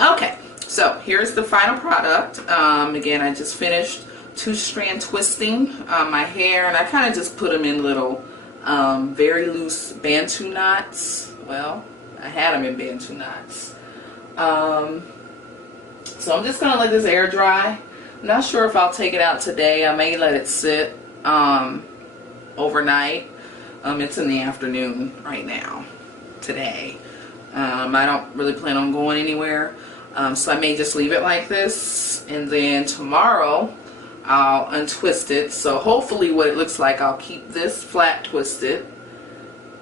Okay, so here's the final product. Again, I just finished 2-strand twisting my hair, and I kind of just put them in little very loose Bantu knots. Well, I had them in Bantu knots. So I'm just going to let this air dry. I'm not sure if I'll take it out today. I may let it sit overnight. It's in the afternoon right now, today. I don't really plan on going anywhere. So I may just leave it like this, and then tomorrow I'll untwist it. So hopefully what it looks like, I'll keep this flat twisted,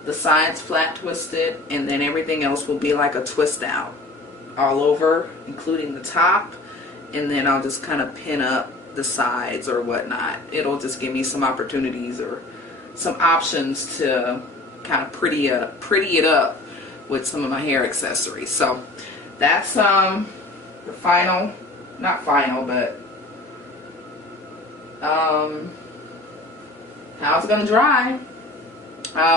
the sides flat twisted, and then everything else will be like a twist out all over, including the top, and then I'll just kind of pin up the sides or whatnot. It'll just give me some opportunities or some options to kind of pretty it up with some of my hair accessories. So that's the final, not final, but how it's gonna dry.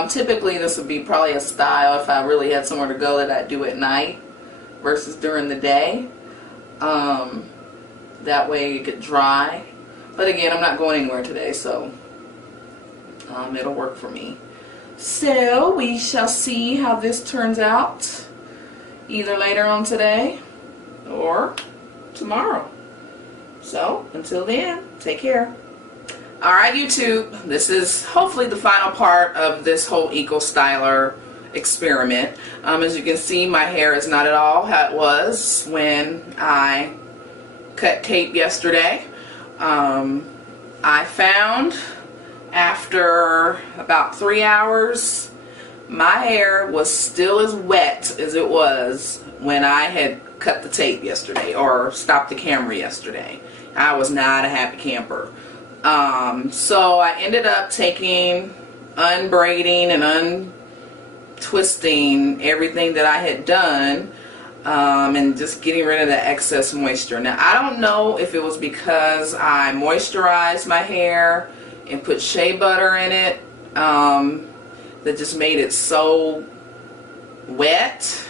Typically this would be probably a style if I really had somewhere to go that I'd do at night versus during the day. That way it could dry. But again, I'm not going anywhere today, so it'll work for me. So we shall see how this turns out either later on today or tomorrow. So until then, take care. Alright YouTube, this is hopefully the final part of this whole Eco Styler experiment. As you can see, my hair is not at all how it was when I cut tape yesterday. I found after about 3 hours my hair was still as wet as it was when I had cut the tape yesterday or stopped the camera yesterday. I was not a happy camper. So I ended up unbraiding and untwisting everything that I had done, and just getting rid of the excess moisture. Now I don't know if it was because I moisturized my hair and put shea butter in it that just made it so wet.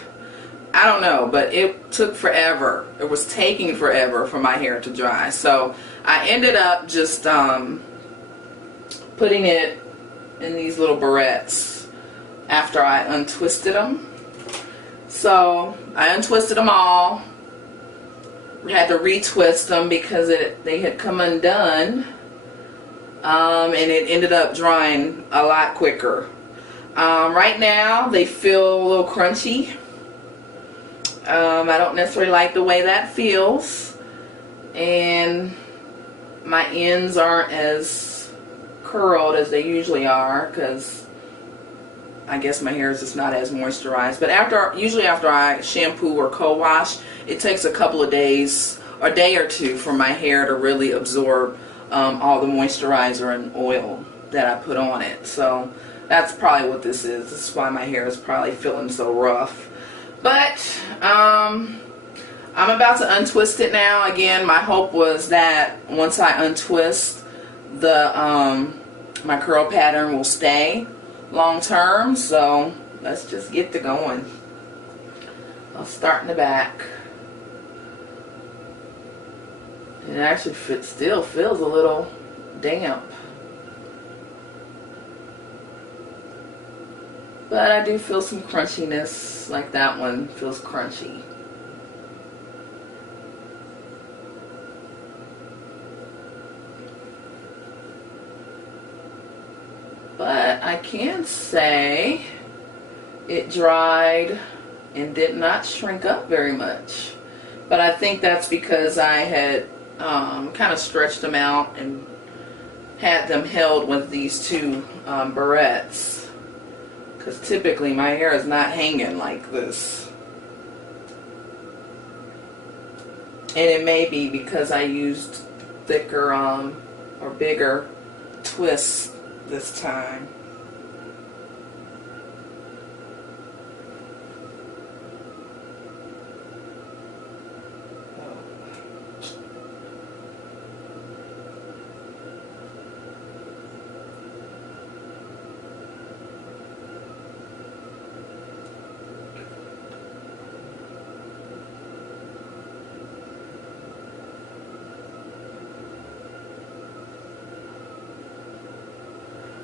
I don't know, but it took forever. It was taking forever for my hair to dry. So I ended up just putting it in these little barrettes after I untwisted them. So I untwisted them all. We had to retwist them because they had come undone, and it ended up drying a lot quicker. Right now they feel a little crunchy. I don't necessarily like the way that feels, and my ends aren't as curled as they usually are because I guess my hair is just not as moisturized. But usually after I shampoo or co-wash, it takes a couple of days, a day or two, for my hair to really absorb all the moisturizer and oil that I put on it. So that's probably what this is. This is why my hair is probably feeling so rough. But I'm about to untwist it now. Again, my hope was that once I untwist, my curl pattern will stay long term. So let's just get to going. I'll start in the back. It actually still feels a little damp, but I do feel some crunchiness, like that one feels crunchy. But I can say it dried and did not shrink up very much. But I think that's because I had kind of stretched them out and had them held with these two barrettes. Because typically my hair is not hanging like this. And it may be because I used thicker or bigger twists this time.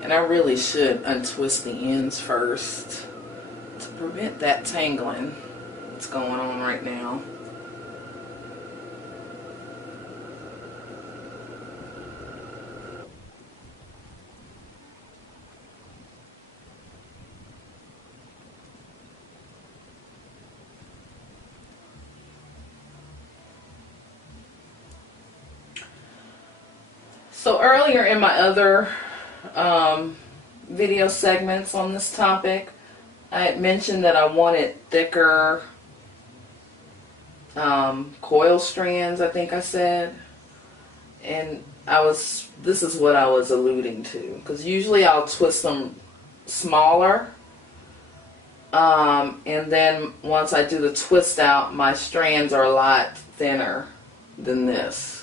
And I really should untwist the ends first to prevent that tangling that's going on right now. So earlier in my other video segments on this topic, I had mentioned that I wanted thicker coil strands, I think I said. And this is what I was alluding to. Because usually I'll twist them smaller. And then once I do the twist out, my strands are a lot thinner than this.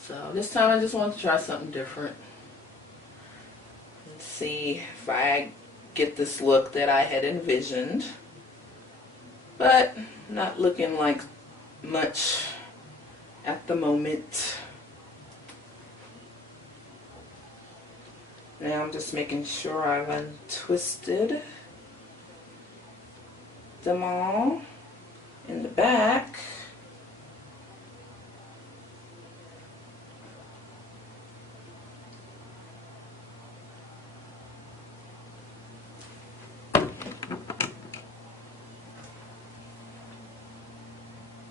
So this time I just wanted to try something different and see if I get this look that I had envisioned, but not looking like much at the moment. Now I'm just making sure I've untwisted them all in the back.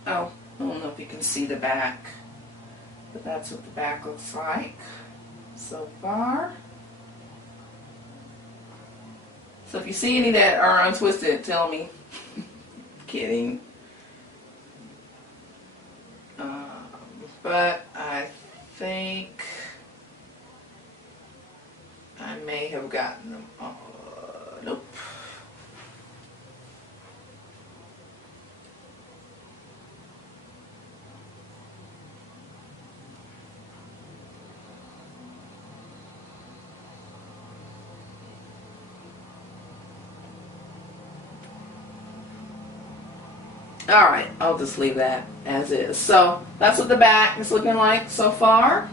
Oh, I don't know if you can see the back, but that's what the back looks like so far. So if you see any that are untwisted, tell me. Kidding. But I think I may have gotten them. Nope. Alright, I'll just leave that as is. So that's what the back is looking like so far.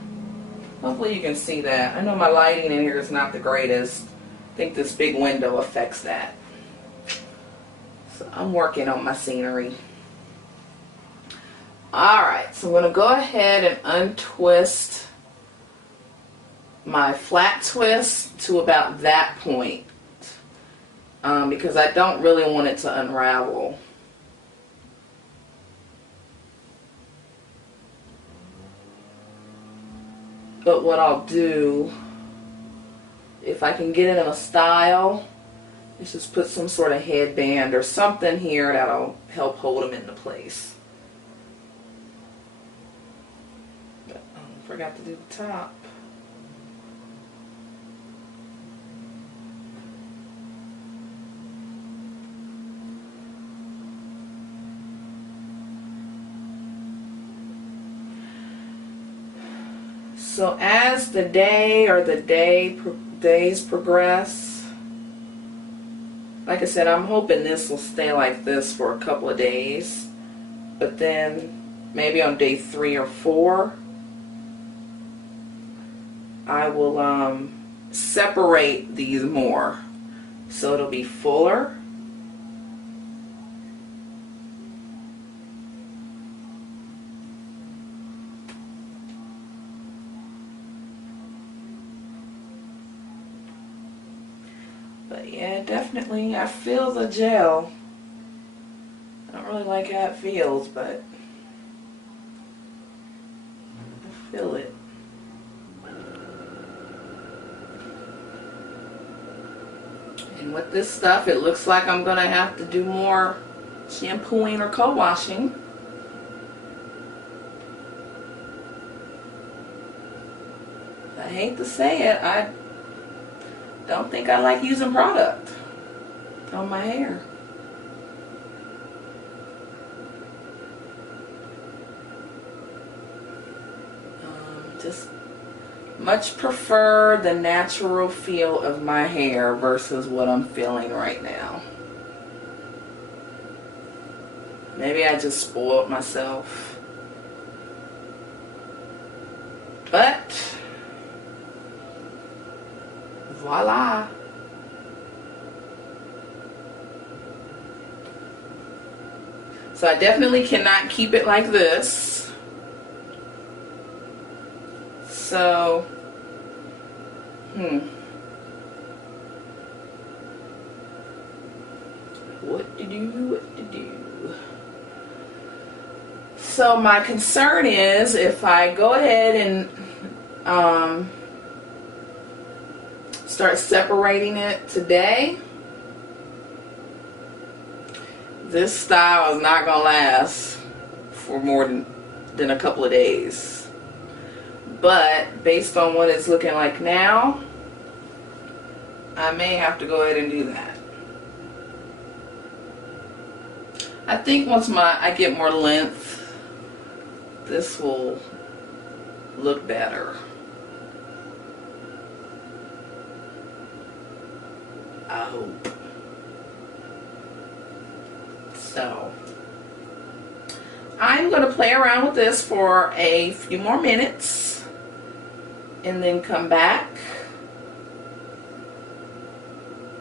Hopefully you can see that. I know my lighting in here is not the greatest. I think this big window affects that. So I'm working on my scenery. Alright, so I'm going to go ahead and untwist my flat twist to about that point. Because I don't really want it to unravel. But what I'll do, if I can get it in a style, is just put some sort of headband or something here that'll help hold them into place. But I forgot to do the top. So as the day or the days progress, like I said, I'm hoping this will stay like this for a couple of days. But then maybe on day 3 or 4, I will separate these more. So it'll be fuller. But yeah, definitely, I feel the gel. I don't really like how it feels, but I feel it. And with this stuff, it looks like I'm going to have to do more shampooing or co-washing. I hate to say it, I don't think I like using product on my hair. Just much prefer the natural feel of my hair versus what I'm feeling right now. Maybe I just spoiled myself. But voila. So I definitely cannot keep it like this. So, what to do? So my concern is if I go ahead and start separating it today, this style is not going to last for more than a couple of days. But based on what it's looking like now, I may have to go ahead and do that. I think once I get more length, this will look better. I hope. So I'm going to play around with this for a few more minutes and then come back.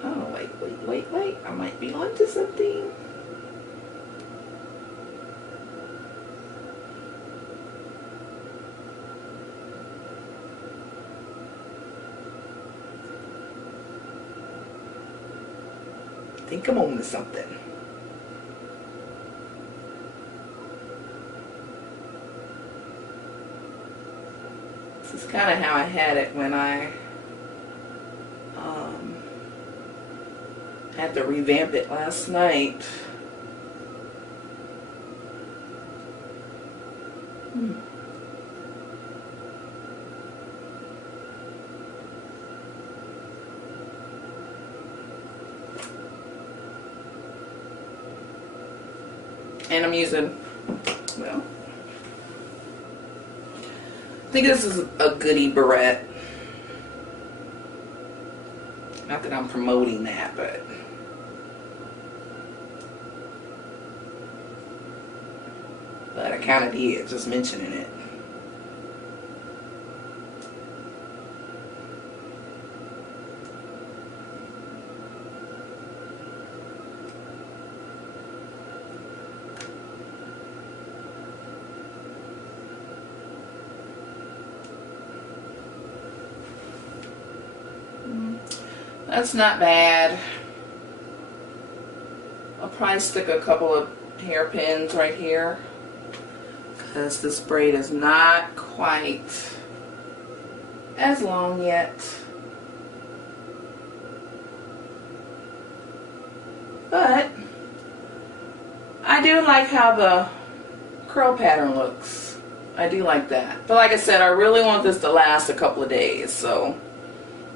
Oh, wait. I might be onto something. I think I'm on to something. This is kind of how I had it when I had to revamp it last night. And I'm using, well, I think this is a goodie barrette. Not that I'm promoting that, but I kind of did, just mentioning it. That's not bad. I'll probably stick a couple of hairpins right here because this braid is not quite as long yet. But I do like how the curl pattern looks. I do like that. But like I said, I really want this to last a couple of days, so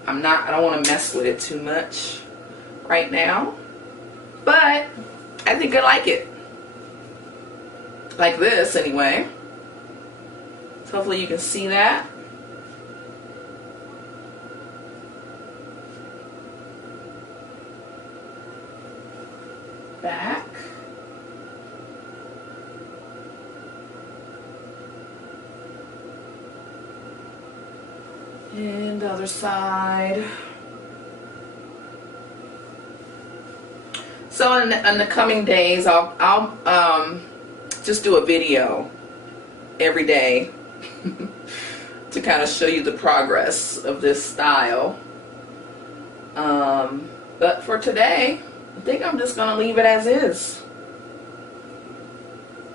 I don't want to mess with it too much right now. But I think I like it. Like this anyway. So hopefully you can see that. Back. And the other side. So in the coming days, I'll just do a video every day to kind of show you the progress of this style. But for today, I think I'm just going to leave it as is.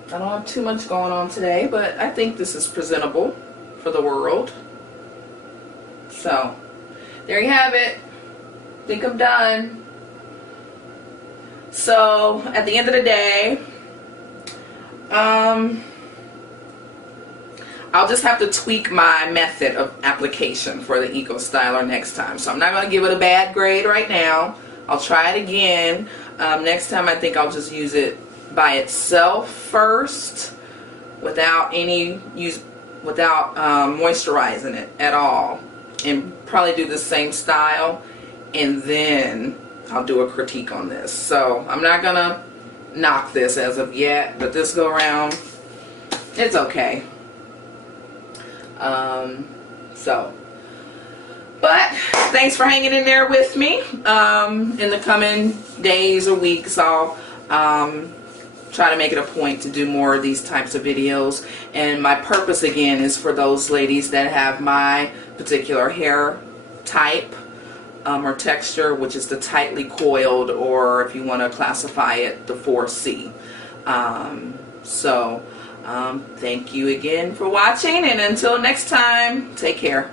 I don't have too much going on today, but I think this is presentable for the world. So, there you have it. I think I'm done. So, at the end of the day, I'll just have to tweak my method of application for the Eco Styler next time. So, I'm not going to give it a bad grade right now. I'll try it again. Next time, I think I'll just use it by itself first, without any without moisturizing it at all, and probably do the same style, and then I'll do a critique on this. So I'm not gonna knock this as of yet, but this go around, it's okay. But thanks for hanging in there with me. In the coming days or weeks, I'll try to make it a point to do more of these types of videos. And my purpose again is for those ladies that have my particular hair type or texture, which is the tightly coiled, or if you want to classify it, the 4C. Thank you again for watching, and until next time, take care.